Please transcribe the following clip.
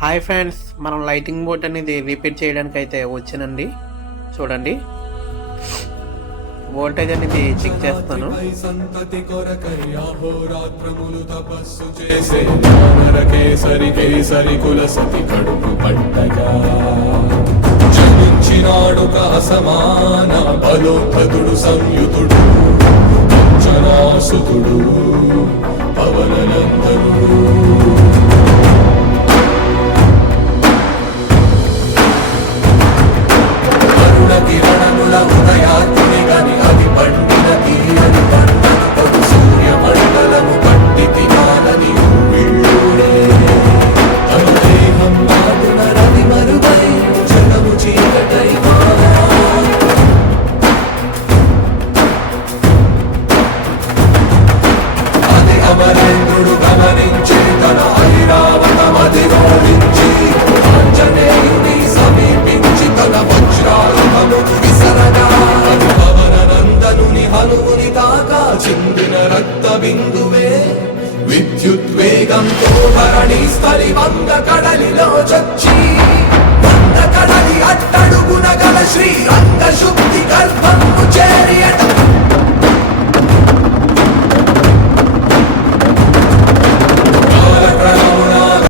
Hi friends, మనం lighting board అనేది repair చేయడానికి అయితే వచ్చానండి. చూడండి, వోల్టేజ్ అనేది చెక్ చేస్తాను. అసమాన బలోద్ధతుడు సంయుతుడు అంజనాసుతుడు పవననందనుడు కిరణముల ఉదయాత్తుని గని అది పండిన తీరని పంటను కొడు సూర్య మండలము పట్టి తినాలని వీళ్ళూడే తన దేహం నాటున రవి మరుగై జగము చీకటై అది అమరేంద్రుడు గమనించి తన ఐరావతమది రోడించి ఆంజనేయుని సమీపించి తన వజ్రాయుధము విసరగా అది పవననందనుని హనుముని తాకా చిందిన రక్త బిందువే విద్యుద్వేగంతో ధరణి స్థలి వంగ కడలిలో చచ్చి